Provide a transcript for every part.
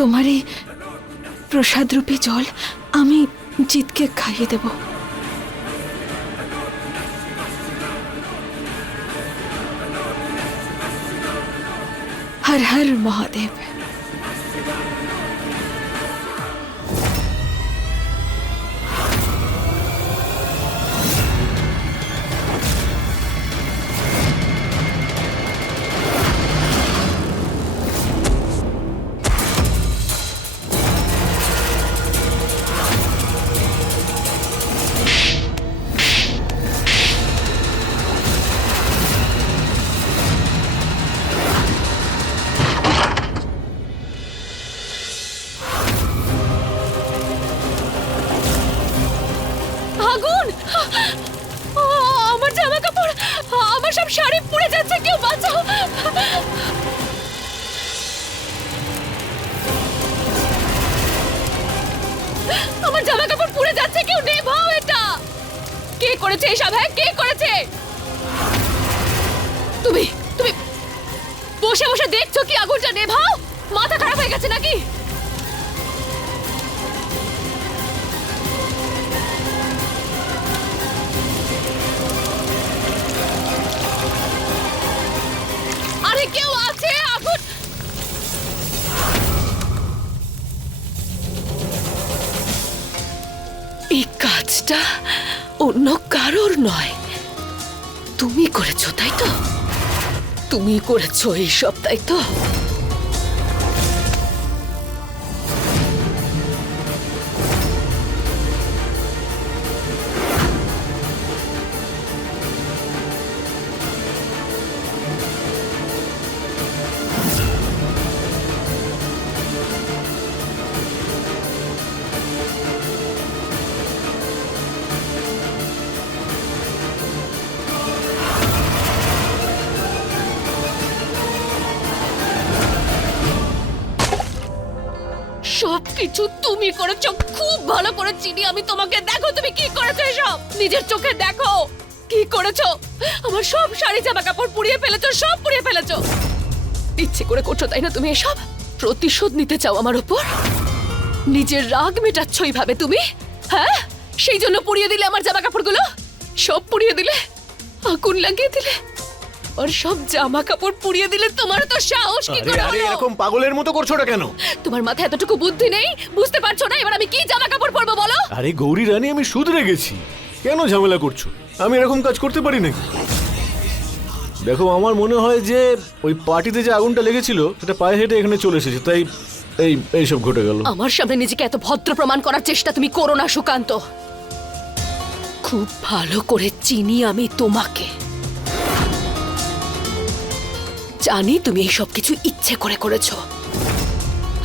তোমার এই প্রসাদরূপী জল আমি জিতকে খাইয়ে দেব। হর হর মহাদেব। তুমি তুমি বসে বসে দেখছ কি আগুনটা নেভাও? মাথা খারাপ হয়ে গেছে নাকি? আরে কেউ আছে? আগুন! এই কাজটা অন্য কারোর নয়। তুমি করেছ, তাই তো? তুমি করেছ এইসব তাই তো? কিছু তুমি করেছ, খুব ভালো করে চিনি আমি তোমাকে দেখো তুমি কি করেছ এসব। নিজের চোখে দেখো কি করেছ। আমার সব শাড়ি জামা কাপড় পুড়িয়ে ফেলেছো, সব পুড়িয়ে ফেলেছো। ইচ্ছে করে করছ তাই না তুমি এসব? প্রতিশোধ নিতে চাও আমার উপর নিজের রাগ মেটাচ্ছ এইভাবে তুমি? হ্যাঁ? সেই জন্য পুড়িয়ে দিলে আমার জামা কাপড়গুলো সব পুড়িয়ে দিলে? আগুন লাগিয়ে দিলে? আর সব জামা কাপড় পুড়িয়ে দিলে তোমার তো সাহস কি করে আরে হলো? এরকম পাগলের মতো করছোটা কেন? তোমার মাথায় এতটুকু বুদ্ধি নেই? বুঝতে পারছ না? এবার আমি কি জামা কাপড় পরবো বলো? আরে গৌরী রানী আমি শুধরে গেছি। কেন ঝামেলা করছ? আমি এরকম কাজ করতে পারি নাকি? দেখো আমার মনে হয় যে ওই পার্টিতে যে আগুনটা লেগেছিল সেটা পায়ে হেঁটে এখানে চলে এসেছে। তাই এই এইসব ঘটে গেল। আমার সামনে নিজেকে এত ভদ্র প্রমাণ করার চেষ্টা তুমি করো না সুকান্ত। খুব ভালো করে চিনি আমি তোমাকে। জানি তুমি এই সব কিছু ইচ্ছে করে করেছ।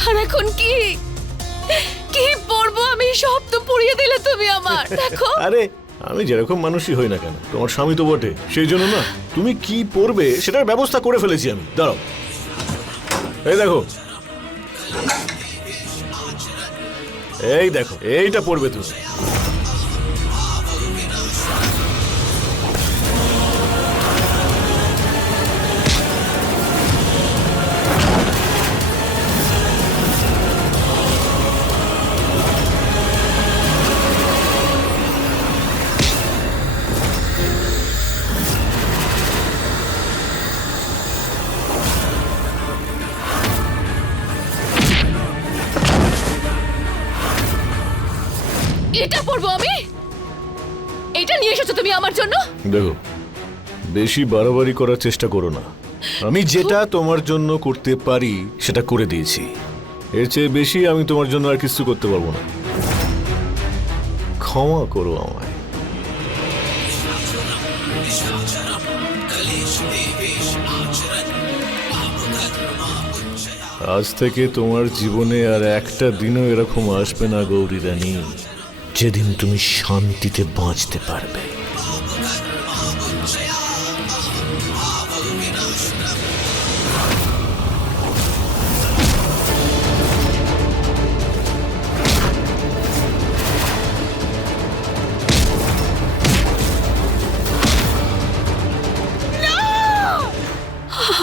আর এখন কি? কি পরবো আমি? সব তো পড়িয়ে দিলে তুমি আমার, দেখো। আরে, আমি যেরকম মানুষই হই না কেন, তোমার স্বামী তো বটে, সেই জন্য না, তুমি কি পরবে সেটার ব্যবস্থা করে ফেলেছি আমি। দাঁড়াও। এই দেখো। এই দেখো, এইটা পরবে তুমি। এটা পরবো আমি? এটা নিয়ে এসেছ তুমি আমার জন্য? দেখো, বেশি বাড়াবাড়ি করার চেষ্টা করো না। আমি যেটা তোমার জন্য করতে পারি, সেটা করে দিয়েছি। এর চেয়ে বেশি আমি তোমার জন্য আর কিছু করতে পারব না। ক্ষমা করো আমায়। আজ থেকে তোমার জীবনে আর একটা দিনও এরকম আসবে না, গৌরী রানী। যেদিন তুমি শান্তিতে বাঁচতে পারবে।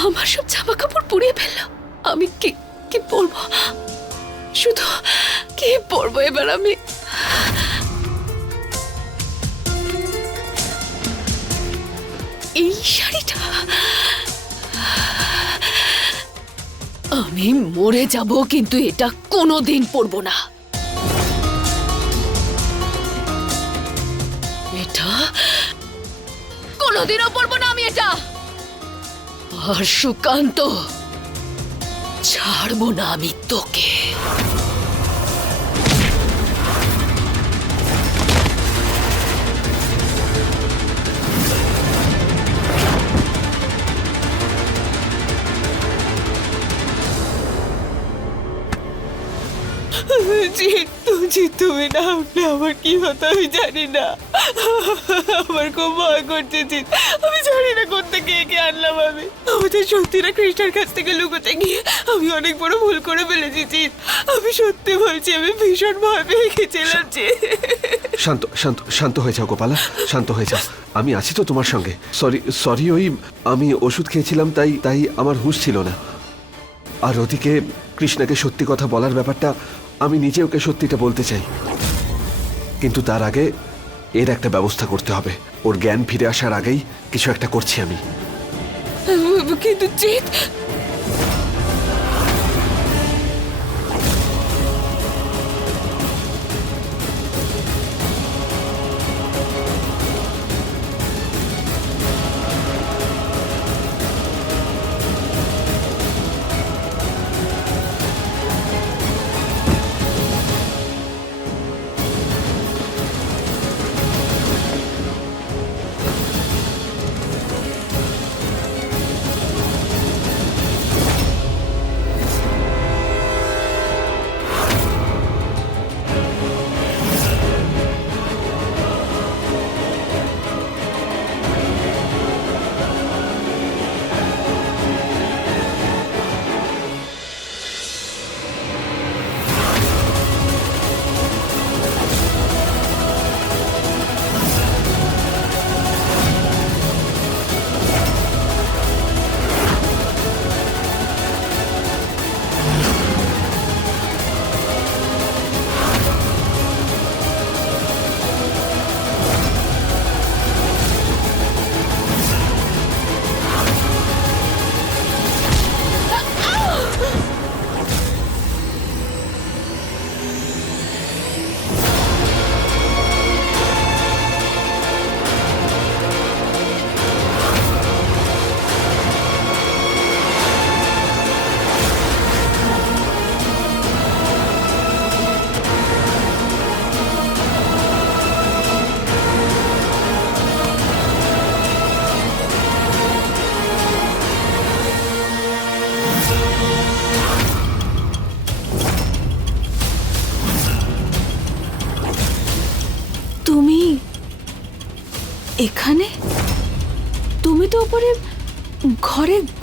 আমার সব জামা কাপড় পুড়িয়ে ফেলল। আমি কি কি বলব? শুধু কি পরবো এবার আমি? এই শাড়িটা? আমি মরে যাব, কিন্তু এটা কোনোদিন পরবো না। এটা কোনোদিনও পরবো না আমি এটা। আর সুকান্ত, ছাড়বো না আমি তোকে। জিৎ তুই তুমি না উঠলে আমার কি হতো আমি জানি না। আমার খুব ভয় করছে জিৎ আমি জানি না কোথা কে কে আনলাম আমি। আমাদের সত্যিরা কৃষ্ণার কাছ থেকে লুকোতে গিয়ে আমি অনেক বড় ভুল করে ফেলেছি, জিৎ। আমি সত্যি বলছি, আমি ভীষণ ভয় পেয়ে গেছিলাম জিৎ শান্ত শান্ত শান্ত হয়ে যাও গোপালা, শান্ত হয়ে যাও। আমি আছি তো তোমার সঙ্গে। সরি সরি ওই আমি ওষুধ খেয়েছিলাম, তাই তাই আমার হুঁশ ছিল না। আর ওদিকে কৃষ্ণাকে সত্যি কথা বলার ব্যাপারটা আমি নিজে ওকে সত্যিটা বলতে চাই। কিন্তু তার আগে এর একটা ব্যবস্থা করতে হবে। ওর জ্ঞান ফিরে আসার আগেই কিছু একটা করছি আমি। কিন্তু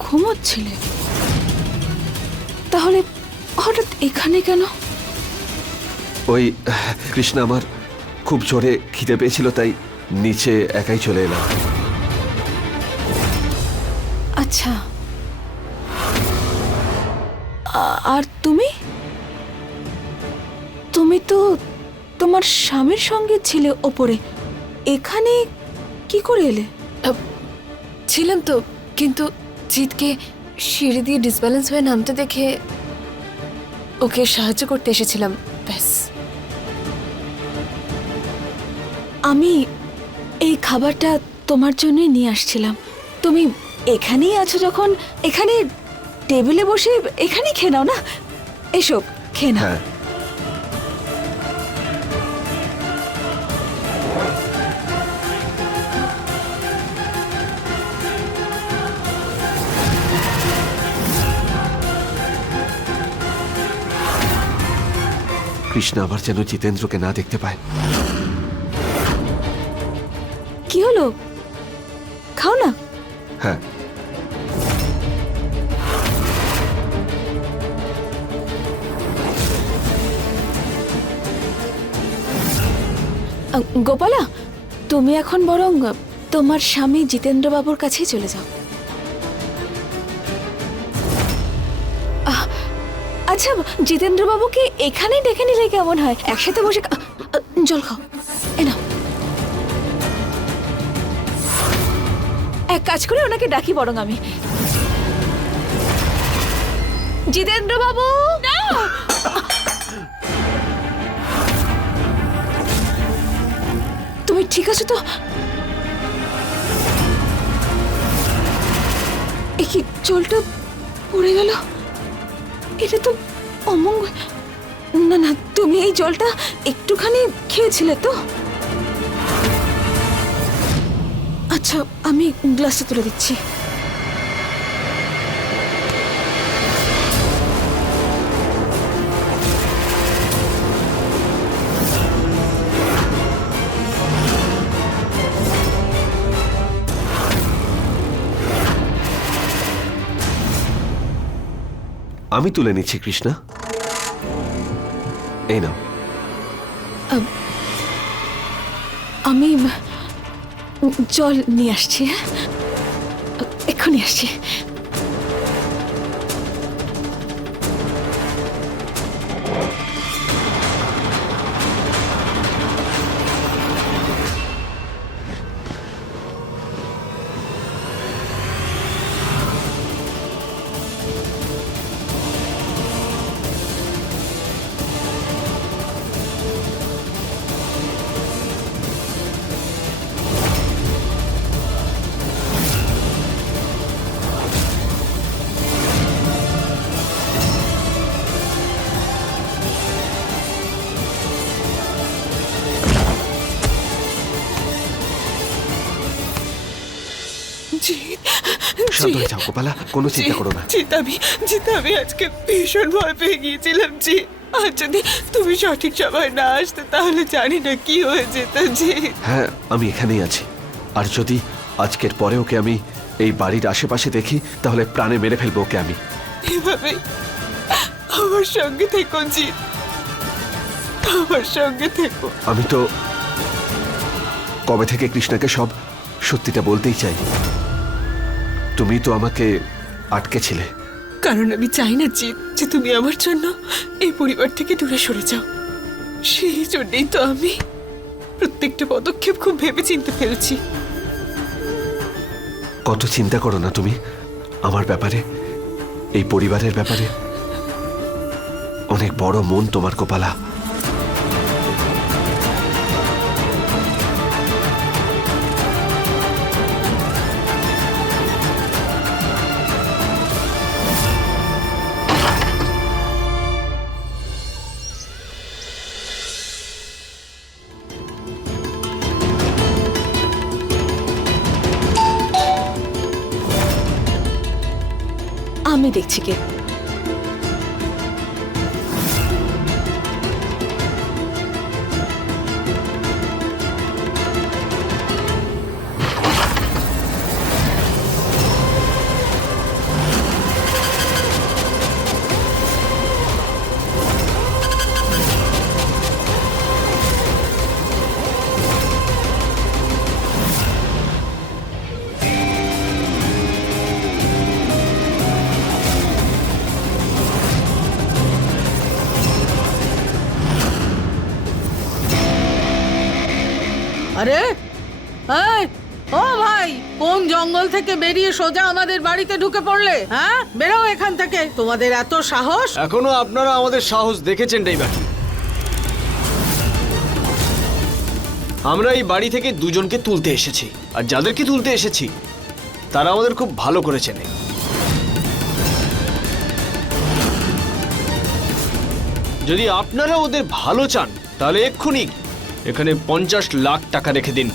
ঘুমোচ্ছিলে? তাহলে হঠাৎ এখানে কেন? ওই কৃষ্ণ আমার খুব জোরে খিদে পেয়েছিল তাই নিচে একাই চলে এলাম। আচ্ছা। আর তুমি? তুমি তো তোমার স্বামীর সঙ্গে ছিলে ওপরে। এখানে কি করে এলে? ছিলাম তো কিন্তু জিতকে সিঁড়ি দিয়ে ডিসব্যালেন্স হয়ে নামতে দেখে ওকে সাহায্য করতে এসেছিলাম। ব্যাস। আমি এই খাবারটা তোমার জন্যই নিয়ে আসছিলাম। তুমি এখানেই আছো যখন, এখানে টেবিলে বসে এখানেই খেয়ে নাও না? এসো, খেয়ে নাও। কৃষ্ণ আবার যেন জিতেন্দ্রকে না দেখতে পায়। কি হলো? খাও না। হ্যাঁ। গোপালা তুমি এখন বরং তোমার স্বামী জিতেন্দ্রবাবুর কাছেই চলে যাও। আচ্ছা জিতেন্দ্র বাবুকে এখানেই ডেকে নিলে কেমন হয়? একসাথে বসে জল খাও। এ নাও। এক কাজ করে ওনাকে ডাকি বরং আমি। জিতেন্দ্র বাবু তুমি ঠিক আছো তো? কি জলটা পড়ে গেল? এটা তো অমঙ্গল না না, তুমি এই জলটা একটুখানি খেয়েছিলে তো? আচ্ছা আমি গ্লাসটা তুলে দিচ্ছি। আমি তুলে নিচ্ছি, কৃষ্ণা। এই নাও। আমি জল নিয়ে আসছি হ্যাঁ? এক্ষুনি আসছি। শান্ত হয়ে যাও গোপালা কোনো চিন্তা করো না। জিৎ আমি জিৎ আমি আজকে ভীষণ ভয় পেয়ে গিয়েছিলাম জিৎ আর যদি তুমি সঠিক সময় না আসতে তাহলে জানি না কি হয়ে যেত জিৎ হ্যাঁ আমি এখানেই আছি। আর যদি আজকের পরে ওকে আমি এই বাড়ির আশেপাশে দেখি তাহলে প্রাণে মেরে ফেলব ওকে আমি। এভাবে আমার সঙ্গে থেকো জিৎ আমার সঙ্গে থেকো। আমি তো কবে থেকে কৃষ্ণাকে সব সত্যিটা বলতেই চাই। তুমি তো আমাকে আটকেছিলে। কারণ আমি চাই না জিৎ যে তুমি আমার জন্য এই পরিবার থেকে দূরে সরে যাও। সেই জন্যই তো আমি প্রত্যেকটা পদক্ষেপ খুব ভেবে চিনতে ফেলছি। কত চিন্তা করো না তুমি আমার ব্যাপারে এই পরিবারের ব্যাপারে। অনেক বড় মন তোমার গোপালা আমি আরে? ও ভাই, কোন জঙ্গল থেকে বেরিয়ে সোজা আমাদের বাড়িতে ঢুকে পড়লে হ্যাঁ? বেরো এখান থেকে। তোমাদের এত সাহস? এখনও আপনারা আমাদের সাহস দেখেছেনটাই বাকি আমরা এই বাড়ি থেকে দুজনকে তুলতে এসেছি, আর যাদেরকে তুলতে এসেছি, তারা আমাদের খুব ভালো করে চেনে। যদি আপনারা ওদের ভালো চান, তাহলে এক্ষুনি এখানে পঞ্চাশ লাখ টাকা রেখে দিন।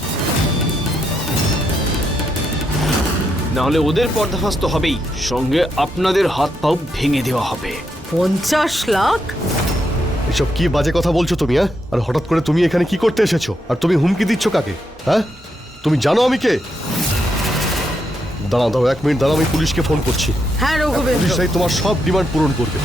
নাহলে ওদের পর্দাফাস্ত হবেই। সঙ্গে আপনাদের হাত পাও ভেঙে দেওয়া হবে। পঞ্চাশ লাখ? এসব কি বাজে কথা বলছো তুমি হ্যাঁ? আর হঠাৎ করে তুমি এখানে কি করতে এসেছ? আর তুমি হুমকি দিচ্ছ কাকে হ্যাঁ? তুমি জানো আমি কে? দাঁড়াও দাঁড়াও এক মিনিট দাঁড়াও আমি পুলিশকে ফোন করছি। হ্যাঁ রঘুবেন্দ্র। পুলিশরাই তোমার সব ডিমান্ড পূরণ করবে।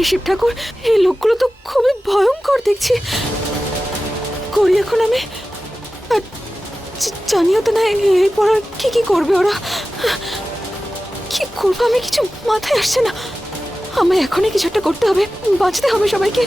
হে শিব ঠাকুর, এই লোকগুলো তো খুবই ভয়ঙ্কর দেখছি। করি এখন আমি। জানিও তো না এরপর আর কি কি করবে ওরা? কি করব আমি? কিছু মাথায় আসছে না। আমায় এখনই কিছু একটা করতে হবে। বাঁচতে হবে সবাইকে।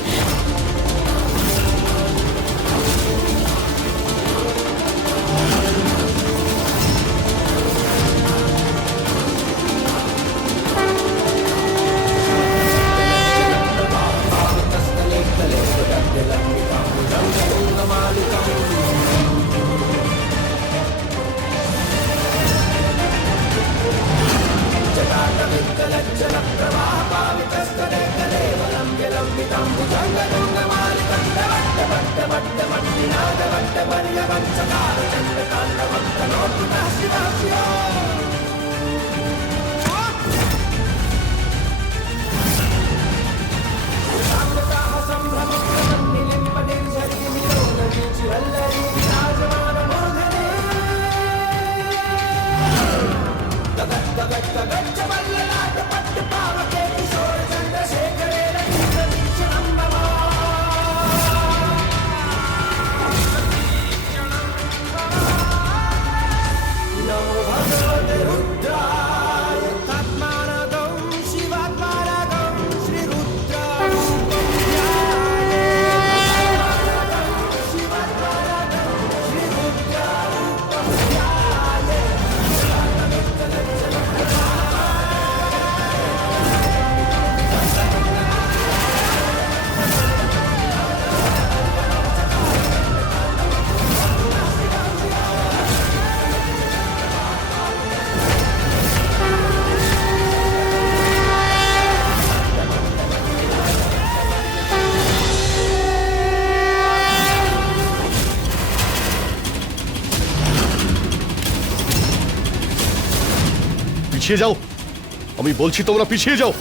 পিছিয়ে যাও। আমি বলছি তোমরা পিছিয়ে যাও।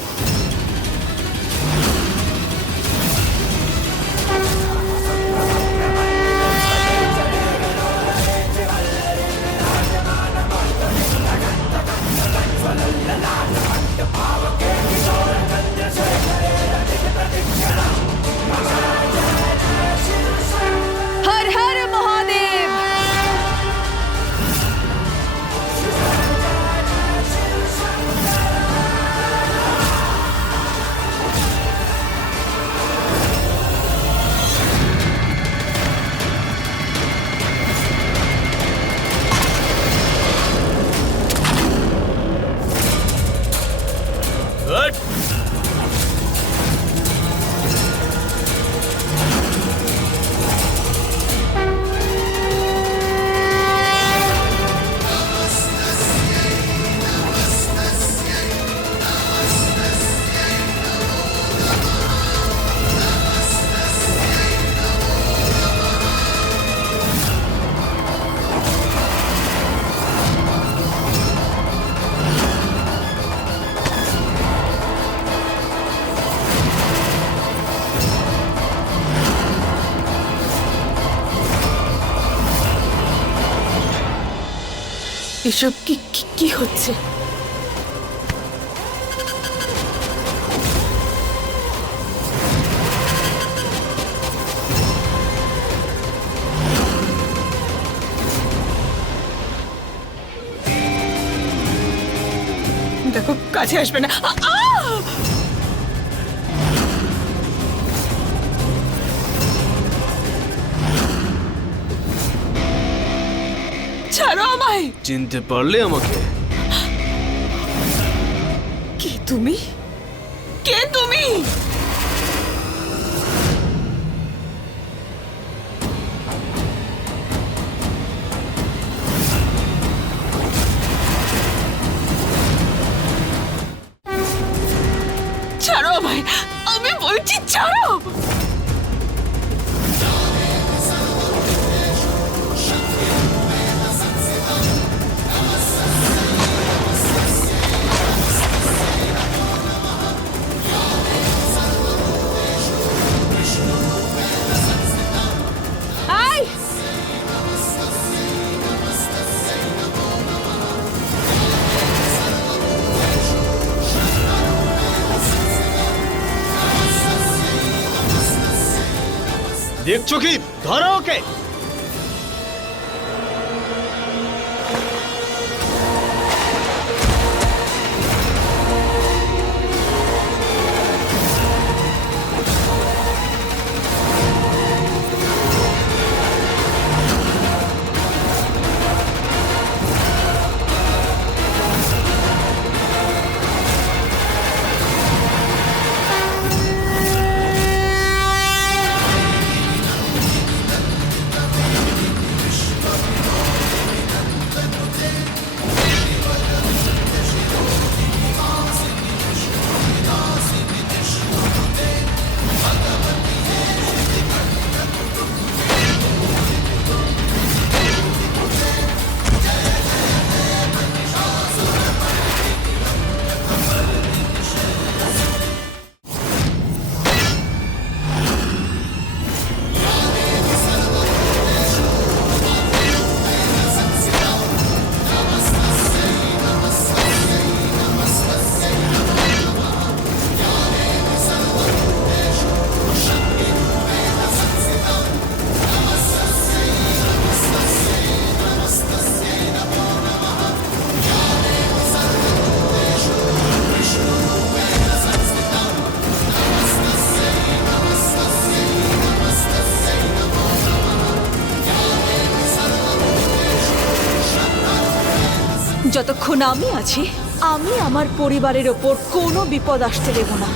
এসব কি কি- হচ্ছে? দেখো কাছে আসবে না। আমায় চিনতে পারলে আমাকে। কে তুমি? কে তুমি? দেখছ কি? ধরো ওকে। আছি আমি আমার পরিবারের ওপর কোনো বিপদ আসতে দেব না।